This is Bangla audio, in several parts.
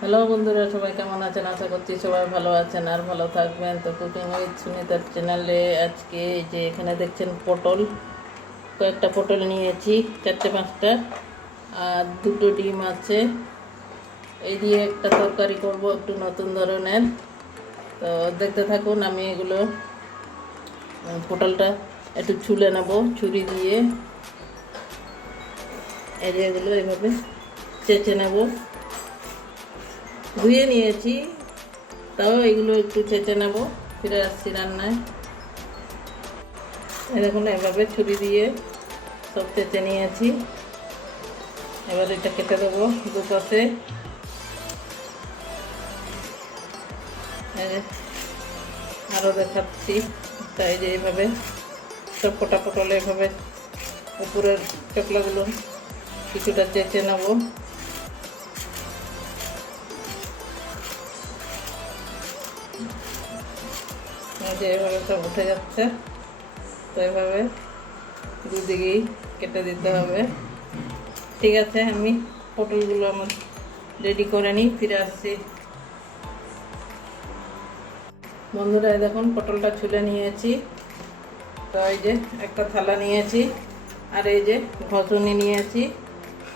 হ্যালো বন্ধুরা, সবাই কেমন আছেন? আশা করছি সবাই ভালো আছেন আর ভালো থাকবেন। তো কুকিং উইথ সুনিতার চ্যানেলে আজকে যে এখানে দেখছেন পটল। কয়েকটা পটল নিয়েছি, চারটে, পাঁচটা। আর দুটো ডিম আছে। এই দিয়ে একটা তরকারি করব একটু নতুন ধরনের। তো দেখতে থাকুন আমি এগুলো পটলটা একটু ছুলে নেব, ছুরি দিয়ে। এই যে এগুলো এভাবে চেঁচে নেব। ধুয়ে নিয়েছি। তাও এগুলো একটু চেঁচে নেব। ফিরে আসছি রান্নায়। এরকম এভাবে ছুরি দিয়ে সব চেঁচে নিয়েছি। এবার এটা কেটে দেবো দুপাশে। আরও দেখাচ্ছি। তাই যে এইভাবে, সব কটা পটলে এভাবে উপরের চকলাগুলো কিছুটা চেঁচে নেব। যে এভাবে সব উঠে যাচ্ছে, তো এভাবে দুদিকেই কেটে দিতে হবে। ঠিক আছে, আমি পটলগুলো আমার রেডি করে নিই, ফিরে আসছি। বন্ধুরা দেখুন, পটলটা ছুলে নিয়েছি। তো এই যে একটা থালা নিয়েছি, আর এই যে ঘষুনি নিয়েছি।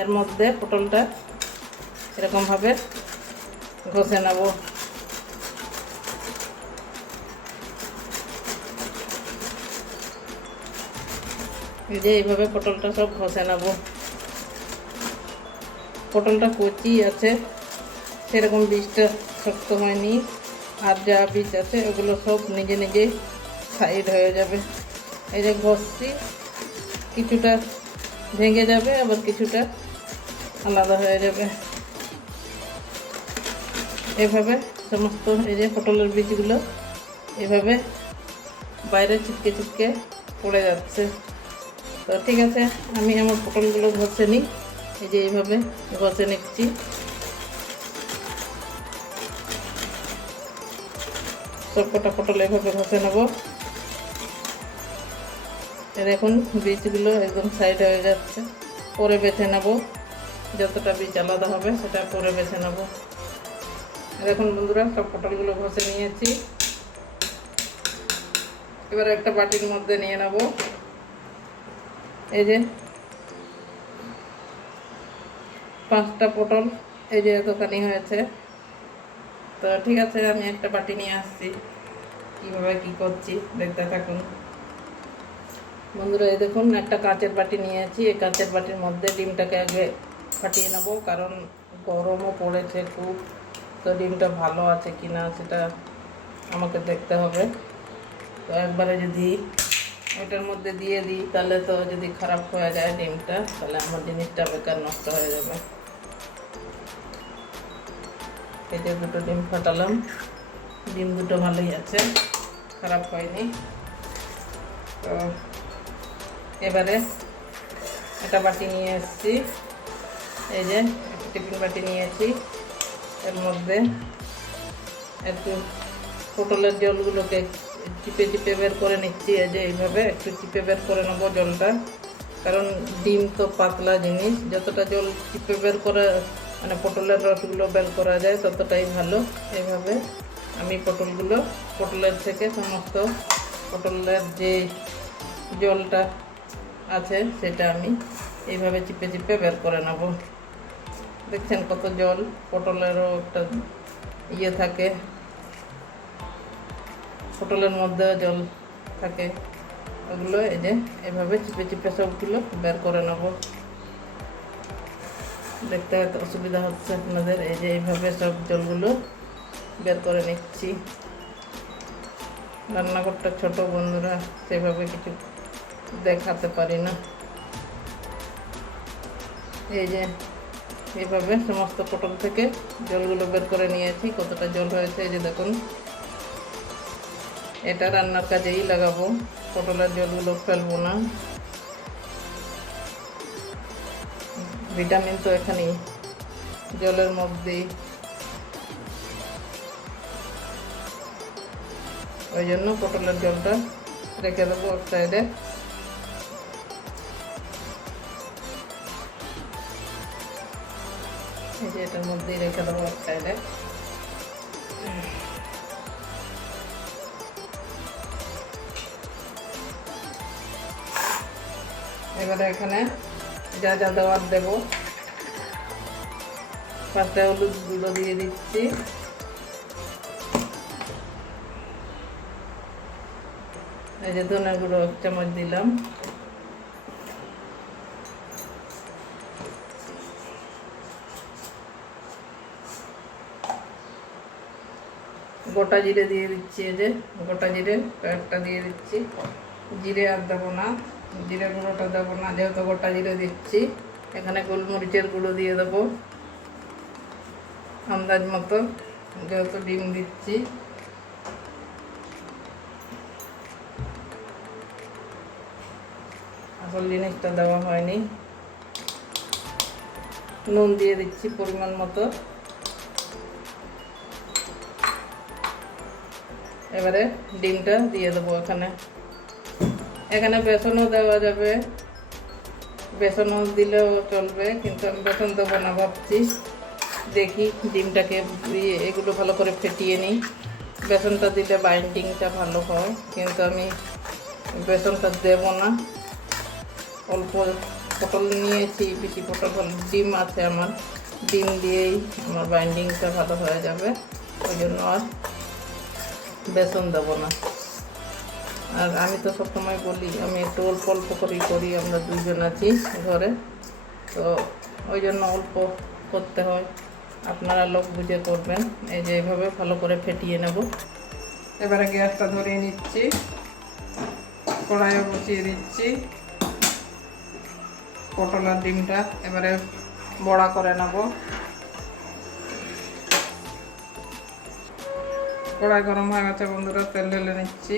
এর মধ্যে পটলটা এরকমভাবে ঘষে নেব। যে এইভাবে পটলটা সব ঘষে নেব। পটলটা কচি আছে, সেরকম বীজটা শক্ত হয়নি। আর যা বীজ আছে, ওগুলো সব নিজে নিজে সাইড হয়ে যাবে। এই যে ঘষছি, কিছুটা ভেঙে যাবে, আবার কিছুটা আলাদা হয়ে যাবে। এভাবে সমস্ত এই যে পটলের বীজগুলো এভাবে বাইরে ছিটকে ছিটকে পড়ে যাচ্ছে। তো ঠিক আছে, আমি আমার পটলগুলো ঘষে নিই। এই যে এইভাবে ঘষে নিচ্ছি। সব কটা পটল এভাবে ঘষে নেব। এই দেখুন, বীজগুলো একদম সাইড হয়ে যাচ্ছে। পরে বেছে নেব। যতটা বীজ আলাদা হবে, সেটা পরে বেছে নেব। দেখুন বন্ধুরা, সব পটলগুলো ঘষে নিয়েছি। এবার একটা বাটির মধ্যে নিয়ে নেব। এই যে পাঁচটা পটল, এই যে দোকানি হয়েছে। তো ঠিক আছে, আমি একটা বাটি নিয়ে আসছি। কীভাবে কি করছি, দেখতে থাকুন। বন্ধুরা, এই দেখুন, একটা কাঁচের বাটি নিয়েছি এই কাঁচের বাটির মধ্যে ডিমটাকে আগে ফাটিয়ে নেব, কারণ গরমও পড়েছে খুব। তো ডিমটা ভালো আছে কি না সেটা আমাকে দেখতে হবে। তো একবারে যদি এটার মধ্যে দিয়ে দিই, তাহলে তো যদি খারাপ হয়ে যায় ডিমটা, তাহলে আমার জিনিসটা বেকার নষ্ট হয়ে যাবে। এই যে দুটো ডিম ফাটালাম, ডিম দুটো ভালোই আছে, খারাপ হয়নি। তো এবারে একটা বাটি নিয়ে এসেছি, এই যে টিফিন বাটি নিয়েছি। এর মধ্যে একটু পটলের জলগুলোকে চিপে চিপে বের করে নিচ্ছি, এই যে এইভাবে একটু চিপে বের করে নেব জলটা। কারণ ডিম তো পাতলা জিনিস, যতটা জল চিপে বের করে মানে পটলের রসগুলো বের করা যায়, ততটাই ভালো। এইভাবে আমি পটলগুলো, পটলের থেকে সমস্ত পটলের যে জলটা আছে, সেটা আমি এইভাবে চিপে চিপে বের করে নেব। দেখছেন কত জল, পটলেরও একটা ইয়ে থাকে পটলের মধ্যে জল থাকে, ওগুলো এই যে এভাবে চিপে চিপে সবগুলো বের করে নেব। দেখতে অসুবিধা হচ্ছে আপনাদের, এই যে এইভাবে সব জলগুলো বের করে নিচ্ছি। রান্নাঘরটা ছোট, বন্ধুরা, সেভাবে কিছু দেখাতে পারি না। এই যে এইভাবে সমস্ত পটল থেকে জলগুলো বের করে নিয়েছি, কতটা জল হয়েছে এই যে দেখুন। এটা রান্নার কাজেই লাগাবো। পটলের জলগুলো ফেলব না। ভিটামিন তো এখানেই। জলের মধ্যেই ওই জন্য পটলের জলটা রেখে দেবো এক সাইডে। এই যে প্লেটের মধ্যেই রেখে দেবো এক সাইডে। এবারে এখানে যা যা দেওয়ার দেবো। ফার্স্টে হলুদ গুঁড়ো দিয়ে দিচ্ছি। এই যে ধনে গুঁড়ো এক চামচ দিলাম। গোটা জিরে দিয়ে দিচ্ছি এই যে, গোটা জিরে কয়েকটা দিয়ে দিচ্ছি। জিরে আর দেবো না। জিরে গুঁড়োটা দেবো না, যেহেতু গোটা জিরে দিচ্ছি। এখানে গোলমরিচের গুঁড়ো দিয়ে দেবো। আন্দাজ মতো, যেহেতু ডিম দিচ্ছি। আসল জিনিসটা দেওয়া হয়নি। নুন দিয়ে দিচ্ছি পরিমাণ মতো। এবারে ডিমটা দিয়ে দেবো এখানে। এখানে বেসনও দেওয়া যাবে। বেসনও দিলেও চলবে, কিন্তু আমি বেসন দেবো না ভাবছি। দেখি ডিমটাকে এগুলো ভালো করে ফেটিয়ে নিই। বেসনটা দিলে বাইন্ডিংটা ভালো হয়, কিন্তু আমি বেসনটা দেবো না। অল্প পটল নিয়েছি, বেশি পটল ডিম আছে আমার। ডিম দিয়েই আমার বাইন্ডিংটা ভালো হয়ে যাবে। ওই জন্য আর বেসন দেবো না। আর আমি তো সবসময় বলি, আমি একটু অল্প অল্প করেই করি, আমরা দুইজন আছি ঘরে। তো ওই জন্য অল্প করতে হয়। আপনারা লোক বুঝে করবেন, এই যে এইভাবে ভালো করে ফেটিয়ে নেব। এবারে গ্যাসটা ধরিয়ে নিচ্ছি কড়াইয়ে বসিয়ে দিচ্ছি। পটল আর ডিমটা এবারে বড়া করে নেব। কড়াই গরম হয়ে গেছে বন্ধুরা, তেল ঢেলে নিচ্ছি।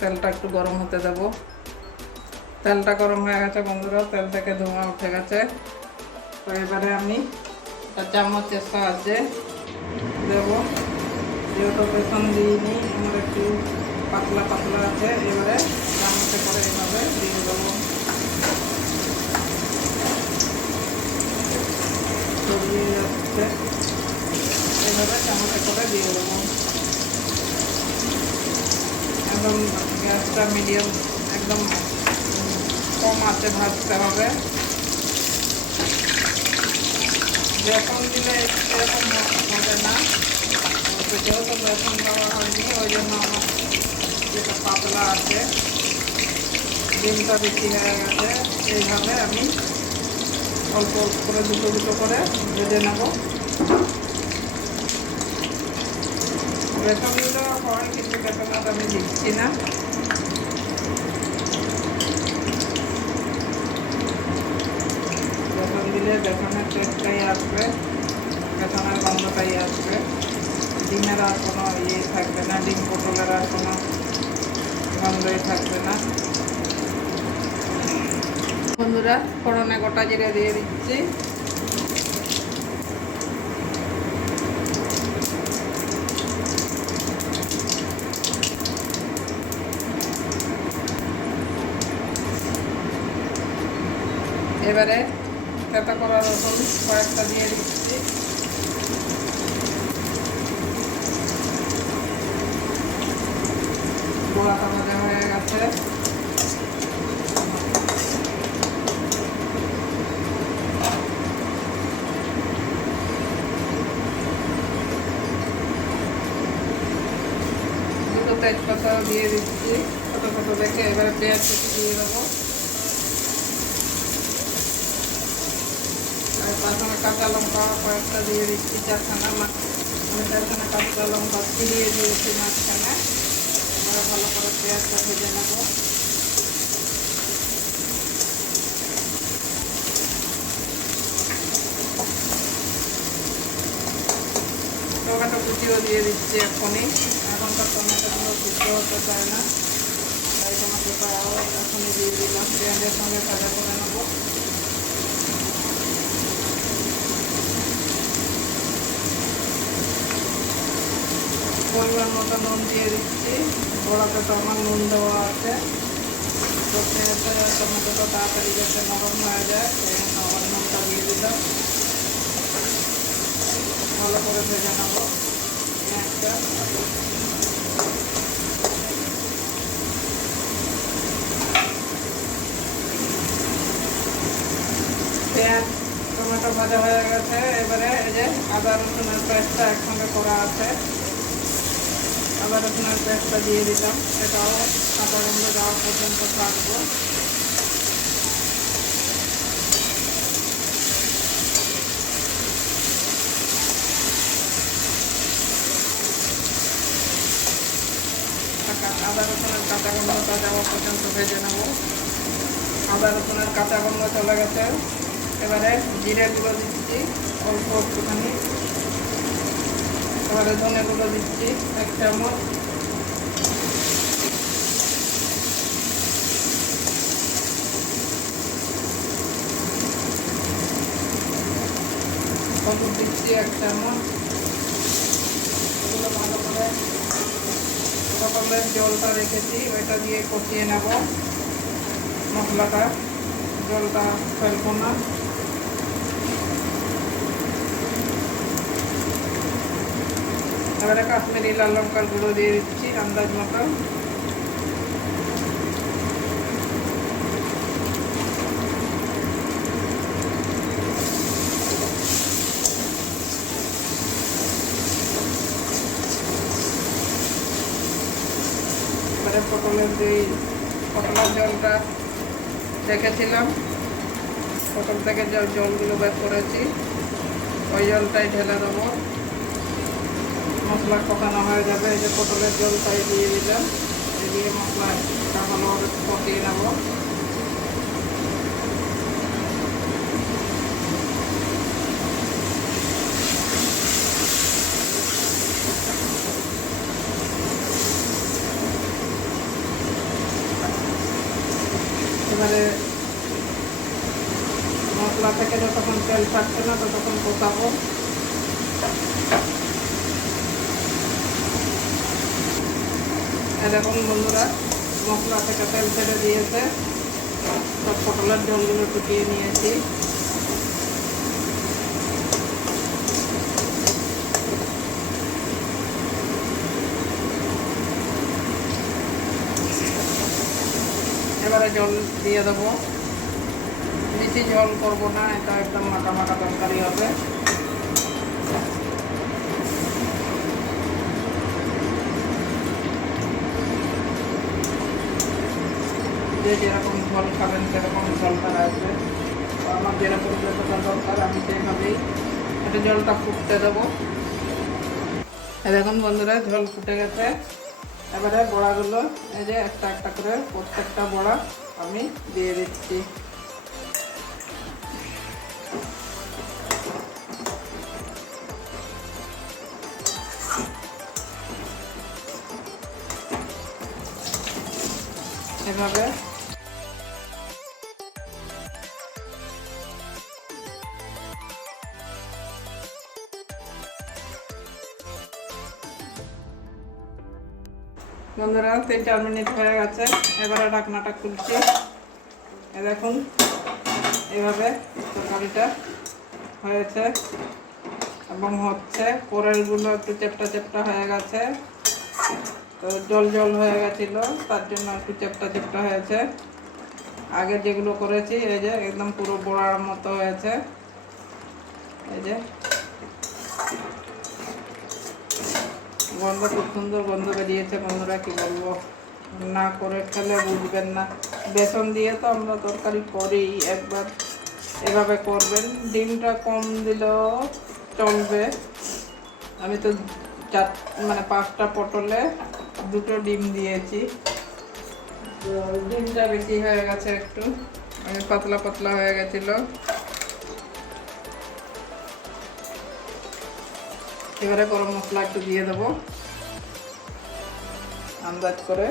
তেলটা একটু গরম হতে দেব। তেলটা গরম হয়ে গেছে বন্ধুরা, তেল থেকে ধোঁয়া উঠে গেছে। তো এবারে আমি চামচের সাহায্যে দেব। যেহেতু বেসন দিইনি, আমার একটু পাতলা পাতলা আছে, এবারে চামচে করে এভাবে দিয়ে দেবো। ছড়িয়ে যাচ্ছে। এইভাবে চামচে করে দিয়ে দেবো একদম গ্যাসটা মিডিয়াম একদম কম আছে ভাজতে হবে। বেসন দিলে এরকম হবে না। যেহেতু বেসন দেওয়া হয়নি, ওই জন্য আমার যেটা পাতলা আছে, ডিমটা বেশি হয়ে গেছে, এইভাবে আমি অল্প অল্প করে দুটো দুটো করে ভেজে নেব। বেসন দিলেও হয়, কিন্তু বেসনটা আমি দিচ্ছি না। বেসন দিলে বেসনের টেস্টটাই আসবে বেসনের গন্ধটাই আসবে। ডিমের আর কোনো ইয়ে থাকবে না, ডিম পটলের আর কোনো গন্ধই থাকবে না। বন্ধুরা, ফোড়নে গোটা জিরে দিয়ে দিচ্ছি। এবারে তেতা করা রসুন কয়েকটা দিয়ে দিচ্ছি। গোড়াটা ভাজা হয়ে গেছে। তেজপাতা দিয়ে দিচ্ছি। ছোটো ছোটো দেখে এবারে পেঁয়াজ দিয়ে দেবো আর পাঁচখানা কাঁচা লঙ্কা কয়েকটা দিয়ে দিচ্ছি চারখানা মা আমি চারখানা কাঁচা লঙ্কা চিরিয়ে দিয়েছি মাঝখানে। এবারে ভালো করে পেঁয়াজটা ভেজে নেব। টমেটো কুচিও দিয়ে দিচ্ছি এখনই এখনকার টমেটোগুলো সিদ্ধ হতে চায় না। তাই টমেটোটাও এখনই দিয়ে দিলাম। পেঁয়াজের সঙ্গে ভাজা করে নেব। পরিমাণ মতো নুন দিয়ে দিচ্ছি। বড়াতে তো আমার নুন দেওয়া আছে। করতে করতে টমেটোটা তাড়াতাড়ি যাতে নরম হয়ে যায়, সেই জন্য অন্যটা দিয়ে দিলাম। ভালো করে ভেজে নেব। পেঁয়াজটা পেঁয়াজ, টমেটো ভাজা হয়ে গেছে। এবারে এই যে আদা রসুনের পেস্টটা একসঙ্গে করা আছে। আদা রসুনের পেস্টটা দিয়ে দিলাম। এটাও আদা গন্ধ যাওয়া পর্যন্ত থাকব আদা রসুনের কাঁচা গন্ধটা যাওয়া পর্যন্ত ভেজে নেব। আদা রসুনের কাঁচা গন্ধ চলে গেছে। এবারে জিরে গুঁড়ো দিচ্ছি, অল্প একটুখানি। এবারে ধনে গুঁড়ো দিচ্ছি, এক চামচ। হলুদ দিচ্ছি এক চামচ। ভালো করে পটলের জলটা রেখেছি, ওইটা দিয়ে কষিয়ে নেব মশলাটা। জলটা ফেলব না। এবারে কাশ্মীরি লাল লঙ্কার গুঁড়ো দিয়ে দিচ্ছি, আন্দাজ মতো। এবারে পটলের যে পটলের জলটা রেখেছিলাম পটল থেকে জলগুলো বের করেছি, ওই জলটাই ঢেলে দেবো। মশলা কষানো হয়ে যাবে। এই যে পটলের জল জলটাই দিয়ে দিলাম। দিয়ে মশলাটা ভালোভাবে কষিয়ে নেব। এবারে মশলা থেকে যতক্ষণ তেল থাকছে না ততক্ষণ কষাবো দেখুন বন্ধুরা, মশলা থেকে তেল ছেড়ে দিয়েছে। সব পটলের জলগুলো টুকিয়ে নিয়েছি। এবারে জল দিয়ে দেবো। বেশি জল করব না, এটা একদম মাখা মাখা তরকারি হবে। যে যেরকম ফল খাবেন, সেরকম জলটা আসবে। আমার যেরকম যতটা দরকার, আমি সেইভাবেই একটা জলটা ফুটতে দেবো। দেখুন বন্ধুরা, জল ফুটে গেছে। এবারে বড়াগুলো, এই যে একটা একটা করে প্রত্যেকটা বড়া আমি দিয়ে দিচ্ছি। বন্ধুরা তিন চার মিনিট হয়ে গেছে। এবারে ঢাকনাটা খুলছি। এ দেখুন, এভাবে তরকারিটা হয়েছে এবং হচ্ছে। কোরেলগুলো একটু চেপটা চেপটা হয়ে গেছে। তো জল জল হয়ে গেছিল, তার জন্য একটু চেপটা চেপটা হয়েছে। আগে যেগুলো করেছি, এই যে একদম পুরো বড়ার মতো হয়েছে। এই যে গন্ধ খুব সুন্দর গন্ধ বেরিয়েছে বন্ধুরা, কি বলব? না করে খেলে বুঝবেন না। বেসন দিয়ে তো আমরা তরকারি করি, একবার এভাবে করবেন। ডিমটা কম দিলেও চলবে। আমি তো চার মানে পাঁচটা পটলে দুটো ডিম দিয়েছি। তো ডিমটা বেশি হয়ে গেছে একটু আমি পাতলা পাতলা হয়ে গেছিল। এবারে গরম মশলা একটু দিয়ে দেবো। আন্দাজ করে।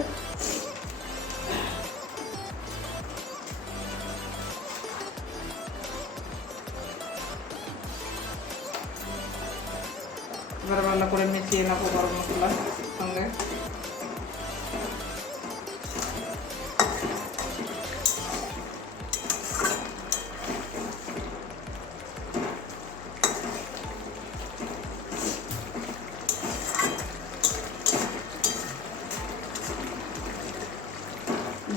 এবারে ভালো করে মিশিয়ে নেব গরম মশলা সঙ্গে।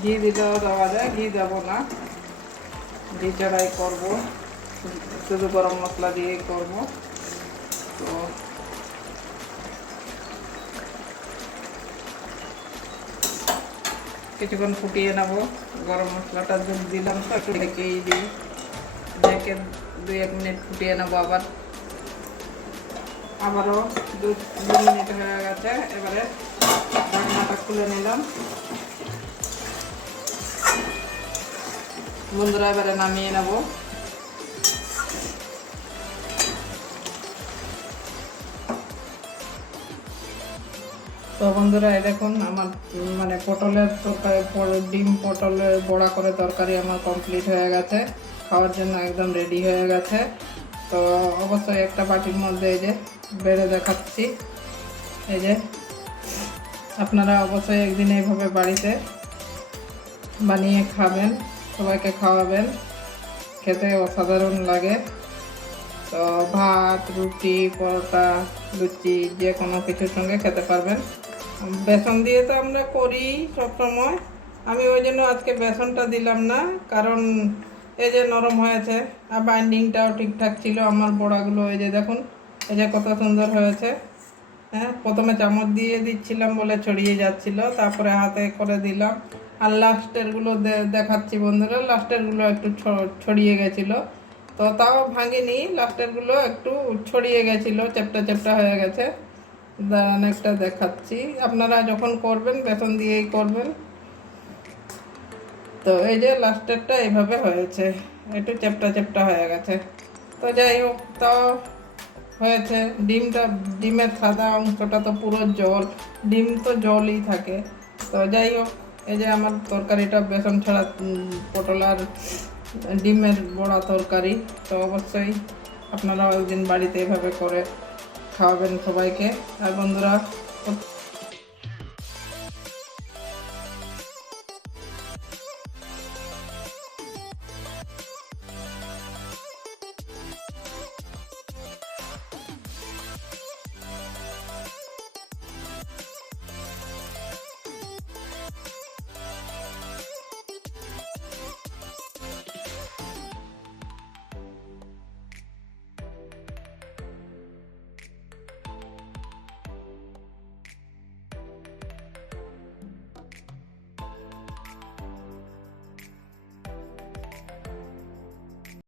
ঘি দিলেও দেওয়া যায়, ঘি দেবো না। ঘি ছাড়াই করব। শুধু গরম মশলা দিয়েই করব। তো কিছুক্ষণ ফুটিয়ে নেব। গরম মশলাটা যোগ দিলাম তো একটু ঢেকেই দিই ঢেকে দুই এক মিনিট ফুটিয়ে নেব আবার। আবারও দু দু মিনিট হয়ে গেছে, এবারে ঢাকনাটা খুলে নিলাম। বন্ধুরা, এবারে নামিয়ে নেব। তো বন্ধুরা, এই দেখুন, আমার মানে পটলের তরকারি ডিম পটলের বড়া করে তরকারি আমার কমপ্লিট হয়ে গেছে। খাওয়ার জন্য একদম রেডি হয়ে গেছে। তো অবশ্যই একটা বাটির মধ্যে এই যে বেড়ে দেখাচ্ছি। এই যে, আপনারা অবশ্যই একদিন এইভাবে বাড়িতে বানিয়ে খাবেন। সবাইকে খাওয়াবেন। খেতে অসাধারণ লাগে। তো ভাত, রুটি, পরোটা, লুচি, যে কোনো কিছুর সঙ্গে খেতে পারবেন। বেসন দিয়ে তো আমরা করি সবসময়। আমি ওই জন্য আজকে বেসনটা দিলাম না, কারণ এই যে নরম হয়েছে আর বাইন্ডিংটাও ঠিকঠাক ছিল আমার বড়াগুলো, এই যে দেখুন, এই যে কত সুন্দর হয়েছে। হ্যাঁ প্রথমে চামচ দিয়ে দিচ্ছিলাম বলে ছড়িয়ে যাচ্ছিল, তারপরে হাতে করে দিলাম। আর লাস্টেরগুলো দেখাচ্ছি বন্ধুরা। লাস্টেরগুলো একটু ছড়িয়ে গেছিল। তো তাও ভাঙিনি। লাস্টেরগুলো একটু ছড়িয়ে গেছিল, চ্যাপটা চ্যাপটা হয়ে গেছে। দাঁড়ান একটা দেখাচ্ছি। আপনারা যখন করবেন বেসন দিয়েই করবেন। তো এই যে লাস্টেরটা এইভাবে হয়েছে। একটু চ্যাপটা চ্যাপটা হয়ে গেছে। তো যাই হোক, তাও হয়েছে। ডিমটা, ডিমের সাদা অংশটা তো পুরো জল। ডিম তো জলই থাকে। তো যাই হোক এই যে আমার তরকারিটা বেসন ছাড়া পটল আর ডিমের বড়া তরকারি, তো অবশ্যই আপনারাও একদিন বাড়িতে এভাবে করে খাওয়াবেন সবাইকে। আর বন্ধুরা